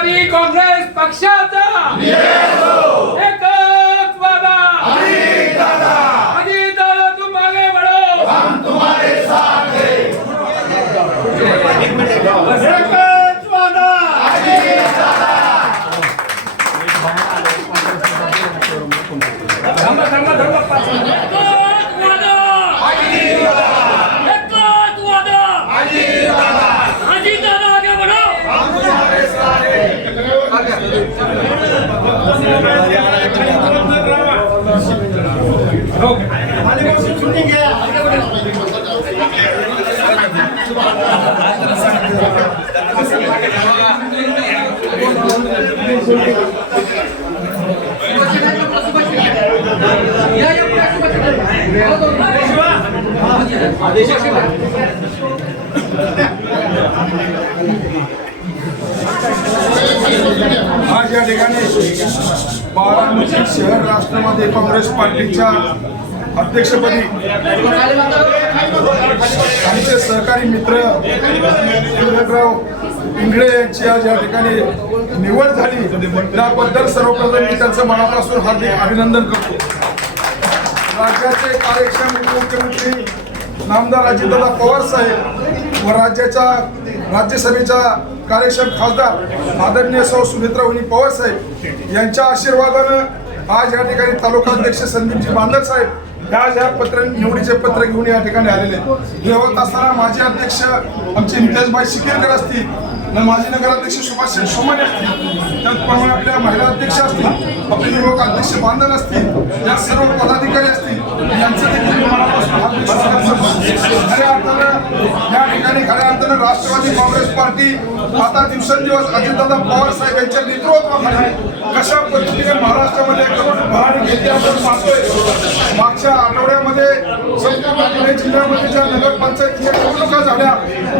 राष्ट्रवादी काँग्रेस पक्षाचा. एकच वादा अजित दादा तुम आगे बढ़ो वादा थांबा थांबा थांबा पाच मिनिटं. आधीपासून सुट्टी घ्या आज या ठिकाणी बारामती शहर राष्ट्रवादी काँग्रेस पार्टीच्या अध्यक्षपदी आमचे सहकारी मित्र किरणराव इंगळे यांची आज या ठिकाणी निवड झाली त्याबद्दल सर्वप्रथम मी त्यांचं मनापासून हार्दिक अभिनंदन करतो. राज्याचे कार्यक्षम उपमुख्यमंत्री नामदार अजितदादा पवार साहेब व राज्याच्या राज्यसभेच्या कार्यक्षम खासदार आदरणीय सौ सुमित्रा उनी पवार साहेब यांच्या आशीर्वादानं आज या ठिकाणी तालुका अध्यक्ष संदीपजी बांधक साहेब ह्या ज्या पत्र निवडीचे पत्र घेऊन या ठिकाणी आलेले हे होत असताना माजी अध्यक्ष आमचे इम्तियाजबाई शिकेरकर असतील न माजी नगराध्यक्ष सुभाष सोमाने असतील त्याचप्रमाणे आपल्या महिला अध्यक्ष असतील आपले युवक अध्यक्ष बांधन असतील या सर्व पदाधिकारी असतील यांचं देखील मनापासून खऱ्या अर्थानं या ठिकाणी खऱ्या अर्थानं राष्ट्रवादी काँग्रेस पार्टी आता दिवसेंदिवस अजितदादा पवार साहेब यांच्या नेतृत्वाखाली कशा पद्धतीने महाराष्ट्रामध्ये एकदम भरारी घेते आपण पाहतोय. मागच्या आठवड्यामध्ये संपूर्ण पुणे जिल्ह्यामध्ये ज्या नगरपंचायतीच्या निवडणुका झाल्या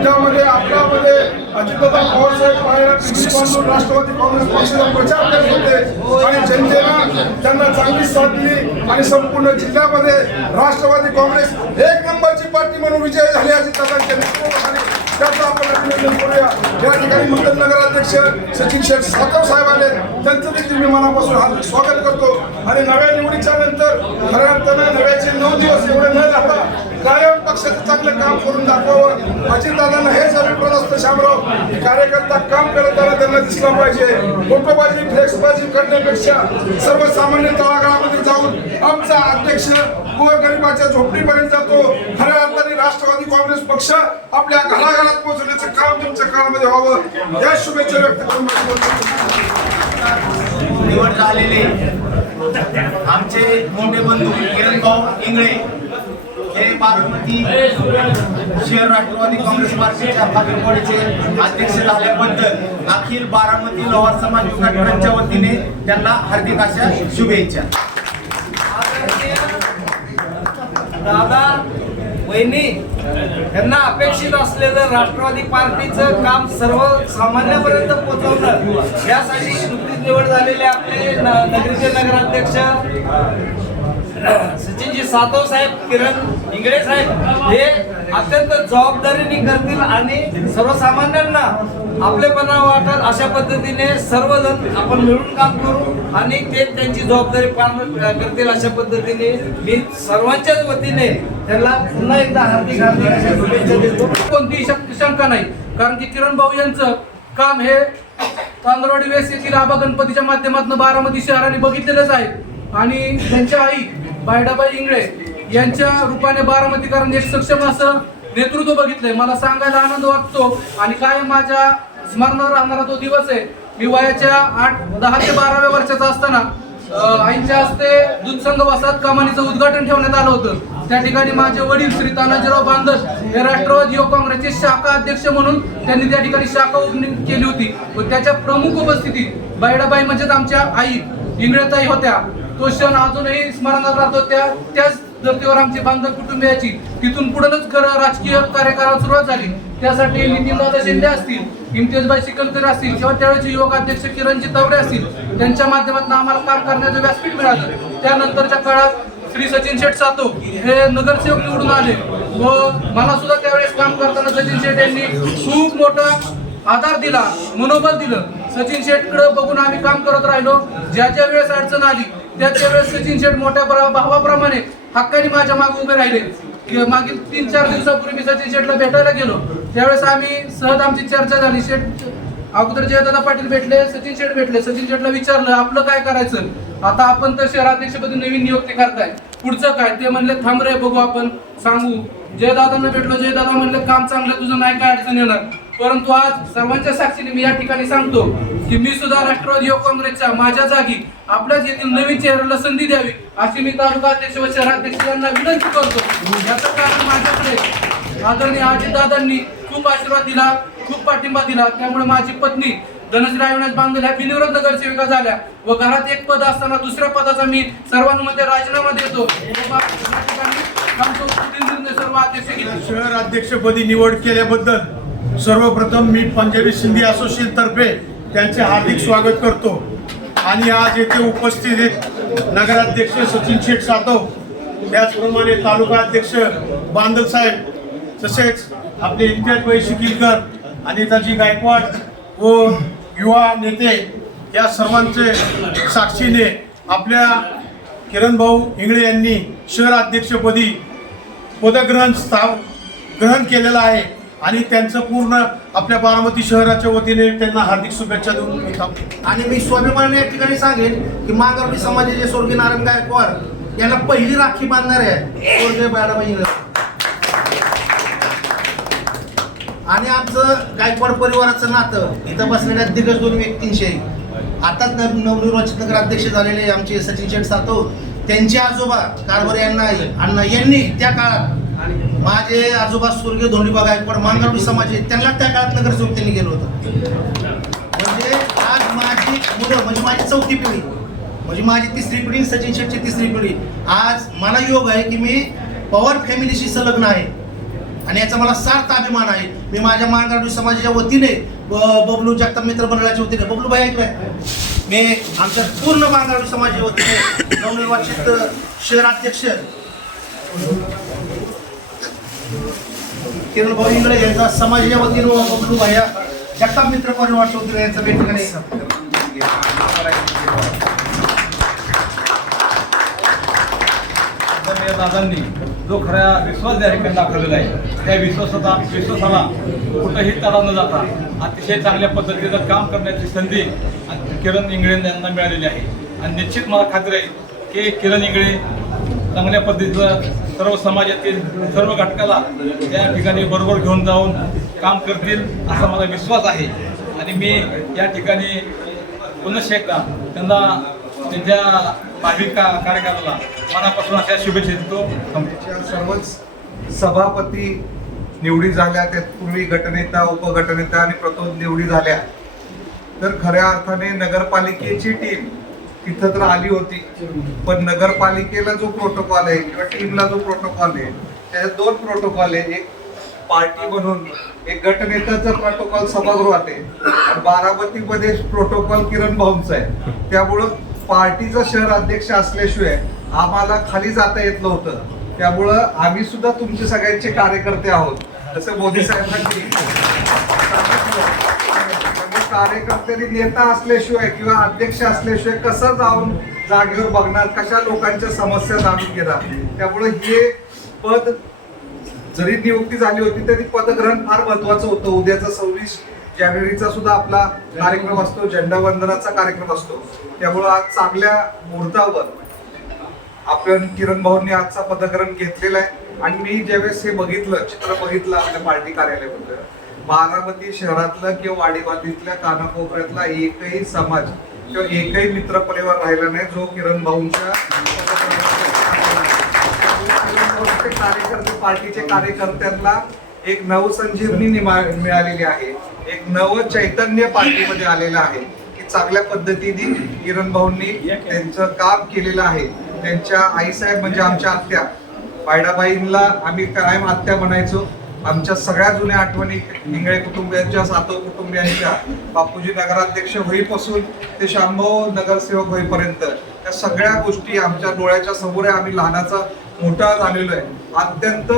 त्यामध्ये आपल्यामध्ये अजितदादा पवार साहेब राष्ट्रवादी काँग्रेस पक्षाचा प्रचार करत होते. आणि जनतेनं त्यांना चांगली साथ दिली आणि संपूर्ण जिल्ह्यामध्ये राष्ट्रवादी काँग्रेस एक नंबरची पार्टी म्हणून विजय झाली अजितदादांच्या नेतृत्वाखाली. त्याचं आपण अभिनंदन करूया. या ठिकाणी मंडल नगराध्यक्ष सचिन शेठ सातव साहेब आले. त्यांचं देखील मी मनापासून हार्दिक स्वागत करतो. आणि नव्या निवडीच्या नंतर खऱ्या अर्थानं नव्याचे नऊ दिवस एवढे न राहता कायम पक्षाचं चांगलं काम करून दाखवावं. अजितदादांना हेच अभिप्राय असतं शामराव कार्यकर्ता काम करताना त्यांना दिसला पाहिजे. फोटोबाजी फ्लेक्सबाजी करण्यापेक्षा सर्वसामान्य तळागाळामध्ये जाऊन आमचा अध्यक्ष गोरगरिबाच्या झोपडीपर्यंत जातो. खऱ्या अर्थाने राष्ट्रवादी काँग्रेस पक्ष आपल्या घराघरात पोहोचण्याचं काम तुमच्या काळामध्ये व्हावं या शुभेच्छा व्यक्त करून. निवड झालेले आमचे मोठे बंधू किरण भाऊ इंगळे हे बारामती शहर राष्ट्रवादी काँग्रेस पार्टीच्या पाकिटवाडीचे अध्यक्ष झाल्याबद्दल अखिल बारामती लोहार समाज विघटनाच्या वतीने त्यांना हार्दिक अशा शुभेच्छा दादा वहिनी यांना अपेक्षित असलेलं राष्ट्रवादी पार्टीचं काम सर्वसामान्यापर्यंत पोहोचवणं यासाठी नुकतीच निवड झालेले आपले नगरीचे नगराध्यक्ष. सचिनजी सातव साहेब किरण इंगळे साहेब हे अत्यंत जबाबदारीने करतील आणि सर्वसामान्यांना आपलेपणा वाटत अशा पद्धतीने सर्वजण आपण मिळून काम करू आणि ते त्यांची जबाबदारी पार करतील अशा पद्धतीने मी सर्वांच्याच वतीने त्यांना पुन्हा एकदा हार्दिक हार्दिक अशा शुभेच्छा देतो. कोणतीही शक- शंका नाही कारण की किरण भाऊ यांचं काम हे तांदळवाडी वेस येथील आबा गणपतीच्या माध्यमातून बारामती शहराने बघितलेलंच आहे. आणि त्यांच्या आई बायडाबाई इंगळे यांच्या रूपाने बारामतीकरांनी एक सक्षम असं नेतृत्व बघितलंय. मला सांगायला आनंद वाटतो आणि काय माझ्या स्मरणावर राहणारा तो दिवस आहे. मी वयाच्या आठ दहा ते बाराव्या वर्षाचा असताना आईच्या हस्ते दूध संघ वसाहत कमानीचं उद्घाटन ठेवण्यात आलं होतं. त्या ठिकाणी माझे वडील श्री तानाजीराव बांधस हे राष्ट्रवादी युवक काँग्रेसचे शाखा अध्यक्ष म्हणून त्यांनी त्या ठिकाणी शाखा उघडणी केली होती. व त्याच्या प्रमुख उपस्थितीत बायडाबाई म्हणजेच आमच्या आई इंगळेताई होत्या. तो क्षण अजूनही स्मरणात राहतो. त्या त्याच धर्तीवर आमची बांधव कुटुंबियाची तिथून पुढूनच खरं राजकीय कार्यकाळाला सुरुवात झाली. त्यासाठी नितीनदादा शिंदे असतील इम्तियाजबाई शिकलकर असतील किंवा त्यावेळेचे युवक अध्यक्ष किरणजी तवरे असतील त्यांच्या माध्यमातून आम्हाला काम करण्याचं व्यासपीठ मिळालं. त्यानंतरच्या काळात श्री सचिन शेठ सातो हे नगरसेवक निवडून आले. व मला सुद्धा त्यावेळेस काम करताना सचिन शेठ यांनी खूप मोठा आधार दिला मनोबल दिलं. सचिन शेठकडे बघून आम्ही काम करत राहिलो. ज्या ज्या वेळेस अडचण आली त्या त्यावेळेस सचिन शेट मोठ्या प्र- भावाप्रमाणे हक्काने माझ्या मागे उभे राहिले. की मागील तीन चार दिवसापूर्वी मी सचिन शेठला भेटायला गेलो. त्यावेळेस आम्ही सहज आमची चर्चा झाली. शेठ अगोदर जयदादा पाटील भेटले सचिन शेठ भेटले. सचिन शेटला विचारलं आपलं काय करायचं? आता आपण तर शहराध्यक्षपदी नवीन नियुक्ती करताय. पुढचं काय? ते म्हणले थांब रे बघू आपण. सांगू. जयदादांना भेटलो. जयदादा म्हणले काम चांगलं तुझं नाही काय अडचण येणार. परंतु आज सर्वांच्या साक्षीने मी या ठिकाणी सांगतो की मी सुद्धा राष्ट्रवादी युवक काँग्रेसच्या माझ्या जागी आपल्याच येथील नवीन चेहऱ्याला संधी द्यावी अशी मी तालुका अध्यक्ष व शहराध्यक्ष यांना विनंती करतो. याचं कारण माझ्याकडे आदरणीय अजितदादांनी खूप आशीर्वाद दिला खूप पाठिंबा दिला. त्यामुळे माझी पत्नी धनश्री विनाश बांधल ह्या बिनिवृत्त नगरसेविका झाल्या व घरात एक पद असताना दुसऱ्या पदाचा मी सर्वांमध्ये राजीनामा देतो. या सर्व अध्यक्ष शहर अध्यक्षपदी निवड केल्याबद्दल सर्वप्रथम मी पंजाबी सिंधी असोसिएशन तर्फे त्यांचे हार्दिक स्वागत करतो. आणि आज येथे उपस्थित आहेत नगराध्यक्ष सचिन शेठ सातव त्याचप्रमाणे तालुका अध्यक्ष बांदल साहेब तसेच आपले इम्तियाज भाई शिकिलकर अनिताजी गायकवाड व युवा नेते या सर्वांचे साक्षीने आपल्या किरण भाऊ इंगळे यांनी शहर अध्यक्षपदी पदग्रहण स्थाव ग्रहण केलेलं आहे. आणि त्यांचं पूर्ण आपल्या बारामती शहराच्या वतीने त्यांना हार्दिक शुभेच्छा देऊन मी थांबतो. आणि मी स्वाभिमानाने या ठिकाणी सांगेन की मागावली समाजाचे स्वर्गीय नारायण गायकवाड यांना पहिली राखी बांधणार आहे स्वर्गीय बाळाबाई आणि आमचं गायकवाड परिवाराचं नातं इथं बसलेल्या दिग्गज दोन व्यक्तींशी आहे आताच नव- नवनिर्वाचित नगराध्यक्ष झालेले आमचे सचिन शेठ सातव त्यांचे आजोबा कारभार यांना अण्णा यांनी त्या काळात माझे आजोबा स्वर्गीय धोंडीबा गायकवाड मांगावली समाज आहे. त्यांना त्या काळात नगरसेवक त्यांनी गेलो होतं. म्हणजे आज माझी मुलं म्हणजे माझी चौथी पिढी म्हणजे माझी तिसरी पिढी सचिन शेटची तिसरी पिढी आज मला योग आहे की मी पवार फॅमिलीशी संलग्न आहे. आणि याचा मला सार्थ अभिमान आहे. मी माझ्या मांगाडू समाजाच्या वतीने ब- बबलू जगताप मित्र मंडळाच्या वतीने बबलू भाई ऐकलाय मी आमच्या पूर्ण मांगाडू समाजाच्या वतीने नवनिर्वाचित शहराध्यक्ष किरण भाऊ इंगळे यांचा समाजाच्या वतीनं व बबलू भाया जगताप मित्र परिवार चौधरी यांचा ठिकाणी दादांनी जो खऱ्या विश्वास त्या ठिकाणी दाखवलेला आहे त्या विश्वासाचा विश्वासाला कुठंही तडा न जाता अतिशय चांगल्या पद्धतीचं काम करण्याची संधी आणि किरण इंगळे यांना मिळालेली आहे. आणि निश्चित मला खात्री आहे की किरण इंगळे चांगल्या पद्धतीचं सर्व समाजातील सर्व घटकाला त्या ठिकाणी बरोबर घेऊन जाऊन काम करतील असा माझा विश्वास आहे. आणि मी या ठिकाणी पुन्हा एकदा त्यांना त्यांच्या भाविक का कार्यकालाला मनापासून अशा शुभेच्छा देतो. सर्वच सभापती निवडी झाल्या त्यापूर्वी गटनेता उपगटनेता आणि प्रतोद निवडी झाल्या. तर खऱ्या अर्थाने नगरपालिकेची टीम तिथं तर आली होती. पण नगरपालिकेला जो प्रोटोकॉल आहे किंवा टीमला जो प्रोटोकॉल आहे त्याच्यात दोन प्रोटोकॉल आहे. एक पार्टी म्हणून एक गटनेत्याचा प्रोटोकॉल सभागृहात आहे. बारामती बारामतीमध्ये प्रोटोकॉल किरण भाऊंचा आहे. त्यामुळं पार्टीचा शहर अध्यक्ष असल्याशिवाय आम्हाला खाली जाता येत नव्हतं. त्यामुळं आम्ही सुद्धा तुमचे सगळ्यांचे कार्यकर्ते आहोत जसं मोदी साहेबांनी कार्यकर्त्यांनी नेता असल्याशिवाय किंवा अध्यक्ष असल्याशिवाय कसं जाऊन जागेवर बघणार? कशा लोकांच्या समस्या जाणून घेणार? त्यामुळे हे पद जरी नियुक्ती झाली होती तरी पदग्रहण फार महत्वाचं होतं. उद्याचा सव्वीस जानेवारीचा सुद्धा आपला कार्यक्रम असतो. झेंडा वंदनाचा कार्यक्रम असतो. त्यामुळं आज चांगल्या मुहूर्तावर आपण किरण भाऊंनी आजचा पदग्रहण घेतलेला आहे. आणि मी ज्यावेळेस हे बघितलं चित्र बघितलं आपल्या पार्टी कार्यालयाबद्दल बारामती शहरातलं किंवा वाडीवादीतल्या कानाकोपऱ्यातला एकही समाज किंवा एकही मित्र परिवार राहिला नाही जो किरण भाऊंच्या कार्यकर्ते पार्टीचे कार्यकर्त्यांना एक नवसंजीवनी निमा- मिळालेली आहे. एक नव चैतन्य पार्टीमध्ये आलेलं आहे की चांगल्या पद्धतीने किरण भाऊंनी त्यांचं काम केलेलं आहे. त्यांच्या आईसाहेब म्हणजे आमच्या आत्या. बायडाबाईंना आम्ही कायम आत्या म्हणायचो. आमच्या सगळ्या जुन्या आठवणी हिंगळे कुटुंबियांच्या सातव कुटुंबियांच्या बापूजी नगराध्यक्ष होईपासून ते शांभव नगरसेवक होईपर्यंत या सगळ्या गोष्टी आमच्या डोळ्याच्या समोर आहे. आम्ही लहानाचा मोठा झालेलो आहे. अत्यंत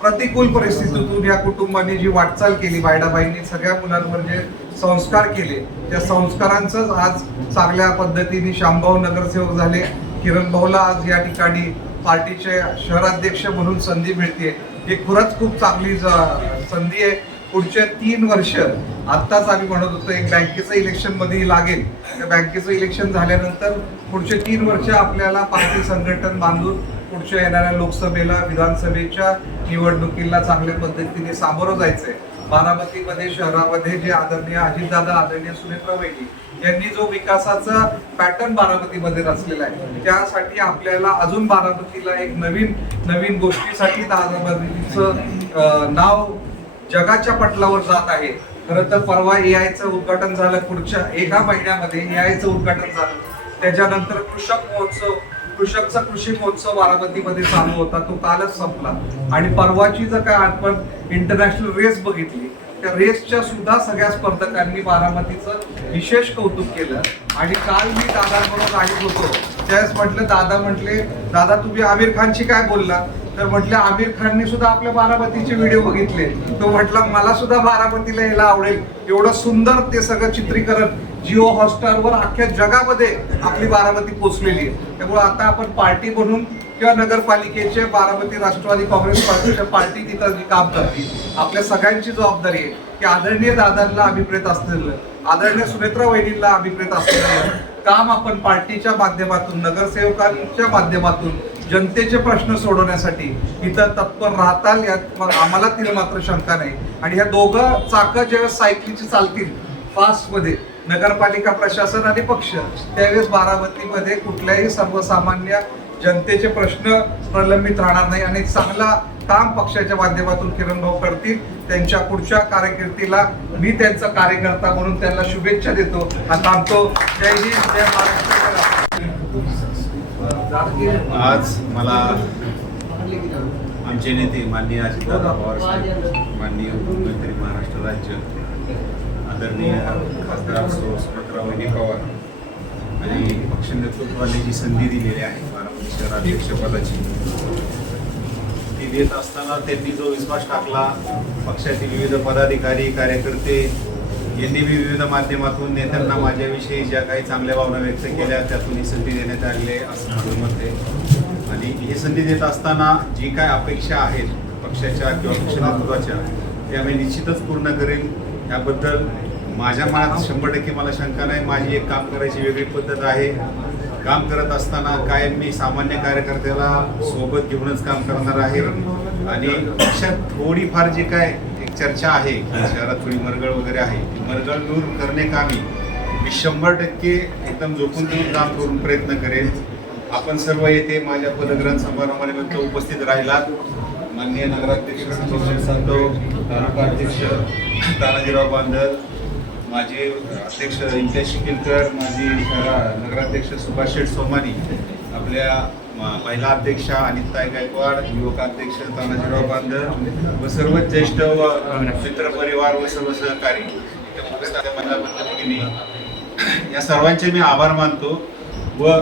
प्रतिकूल परिस्थितीतून या कुटुंबाने जी वाटचाल केली बायडाबाईंनी सगळ्या मुलांवर जे संस्कार केले त्या संस्कारांचंच आज चांगल्या पद्धतीने शामभाऊ नगरसेवक झाले. किरण भाऊला आज या ठिकाणी पार्टीचे शहराध्यक्ष म्हणून संधी मिळते ही खरंच खूप चांगली संधी आहे. पुढच्या तीन वर्ष आत्ताच आम्ही म्हणत होतो एक बँकेचं इलेक्शनमध्ये लागेल. त्या बँकेचं इलेक्शन झाल्यानंतर पुढचे तीन वर्ष आपल्याला पार्टी संघटन बांधून पुढच्या येणाऱ्या लोकसभेला विधानसभेच्या निवडणुकीला चांगल्या पद्धतीने सामोरं जायचंय. बारामतीमध्ये शहरामध्ये जे आदरणीय अजितदादा आदरणीय सुनेत्रा वैदी यांनी जो विकासाचा पॅटर्न बारामतीमध्ये रचलेला आहे त्यासाठी आपल्याला अजून बारामतीला एक नवीन नवीन गोष्टीसाठी बारामतीचं नाव जगाच्या पटलावर जात आहे. खरं तर परवा ए आयचं उद्घाटन झालं पुढच्या एका महिन्यामध्ये ए आयचं उद्घाटन झालं. त्याच्यानंतर कृषक महोत्सव कृषकचा कृषी महोत्सव बारामतीमध्ये चालू होता तो कालच संपला. आणि परवाची जर काय आपण इंटरनॅशनल रेस बघितली त्या रेसच्या सुद्धा सगळ्या स्पर्धकांनी बारामतीचं विशेष कौतुक केलं. आणि काल मी दादांबरोबर गाडीत होतो. त्यावेळेस म्हटलं दादा म्हटले दादा तुम्ही आमिर खानशी काय बोलला? तर म्हटलं आमिर खाननी सुद्धा आपल्या बारामतीचे व्हिडिओ बघितले. तो म्हटला मला सुद्धा बारामतीला यायला आवडेल. एवढं सुंदर ते सगळं चित्रीकरण जिओ हॉटस्टारवर अख्ख्या जगामध्ये आपली बारामती पोचलेली आहे. त्यामुळे आता आपण पार्टी म्हणून किंवा नगरपालिकेचे बारामती राष्ट्रवादी काँग्रेस पार्टीच्या पार्टी तिथं जी काम करतील. आपल्या सगळ्यांची जबाबदारी आहे की आदरणीय दादांना अभिप्रेत असलेलं आदरणीय सुनेत्रा वहिनींना अभिप्रेत असलेलं काम आपण पार्टीच्या माध्यमातून नगरसेवकांच्या माध्यमातून जनतेचे प्रश्न सोडवण्यासाठी इथं तत्पर राहताल यात आम्हाला तिला मात्र शंका नाही. आणि ह्या दोघं चाकं जेव्हा सायकलीची चालतील फास्टमध्ये नगरपालिका प्रशासन आणि पक्ष त्यावेळेस बारामतीमध्ये कुठल्याही सर्वसामान्य जनतेचे प्रश्न प्रलंबित राहणार नाही आणि चांगला काम पक्षाच्या माध्यमातून किरण भाऊ करतील. त्यांच्या पुढच्या कारकिर्दीला मी त्यांचा कार्यकर्ता म्हणून त्यांना शुभेच्छा देतो. आणि थांबतो. जय हिंद जय महाराष्ट्र. आज मला आमचे नेते माननीय अजितदादा पवार साहेब माननीय मुख्यमंत्री महाराष्ट्र राज्य आदरणीय खासदार असो सुमित्रा वहिनी पवार आणि पक्ष नेतृत्वाने जी संधी दिलेली आहे बारामती शहराध्यक्षपदाची ती देत असताना त्यांनी जो विश्वास टाकला पक्षातील विविध पदाधिकारी कार्यकर्ते यांनी मी विविध माध्यमातून नेत्यांना माझ्याविषयी ज्या काही चांगल्या भावना व्यक्त केल्या त्यातून ही संधी देण्यात आली आहे असं माझं मत आहे. आणि ही संधी देत असताना जी काय अपेक्षा आहेत पक्षाच्या किंवा पक्ष नेतृत्वाच्या त्या मी निश्चितच पूर्ण करेन याबद्दल माझ्या मनात शंभर टक्के मला शंका नाही. माझी एक काम करायची वेगळी पद्धत आहे. काम करत असताना कायम मी सामान्य कार्यकर्त्याला सोबत घेऊनच काम करणार आहे. आणि पक्षात थोडीफार जी काय एक चर्चा आहे की शहरात थोडी मरगळ वगैरे आहे ती मरगळ दूर करणे कामी मी शंभर टक्के एकदम झोपून देऊन काम करून प्रयत्न करेन. आपण सर्व येथे माझ्या पदग्रहण समारंभानिमित्त उपस्थित राहिलात. माननीय नगराध्यक्ष संतोष संतो तालुका अध्यक्ष तानाजीराव बांधल माझे अध्यक्ष इंतेश शिकिलकर माजी नगराध्यक्ष सुभाष शेठ सोमानी आपल्या महिला अध्यक्षा अनिताई गायकवाड युवकाध्यक्ष तानाजीराव बांधल व सर्व ज्येष्ठ व मित्र परिवार व सर्व सहकारी महिला या सर्वांचे मी आभार मानतो व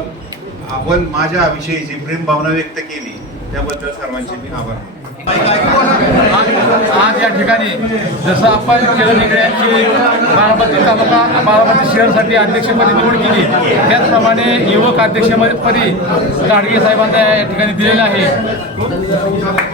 आपण माझ्याविषयी जी प्रेम भावना व्यक्त केली त्याबद्दल सर्वांचे मी आभार मानतो. आज या ठिकाणी जसं आपण किरण निगडे यांची बारामती तालुका बारामती शहरसाठी अध्यक्षपदी निवड केली त्याचप्रमाणे युवक अध्यक्षपदी गाडगे साहेबांना या ठिकाणी दिलेलं आहे.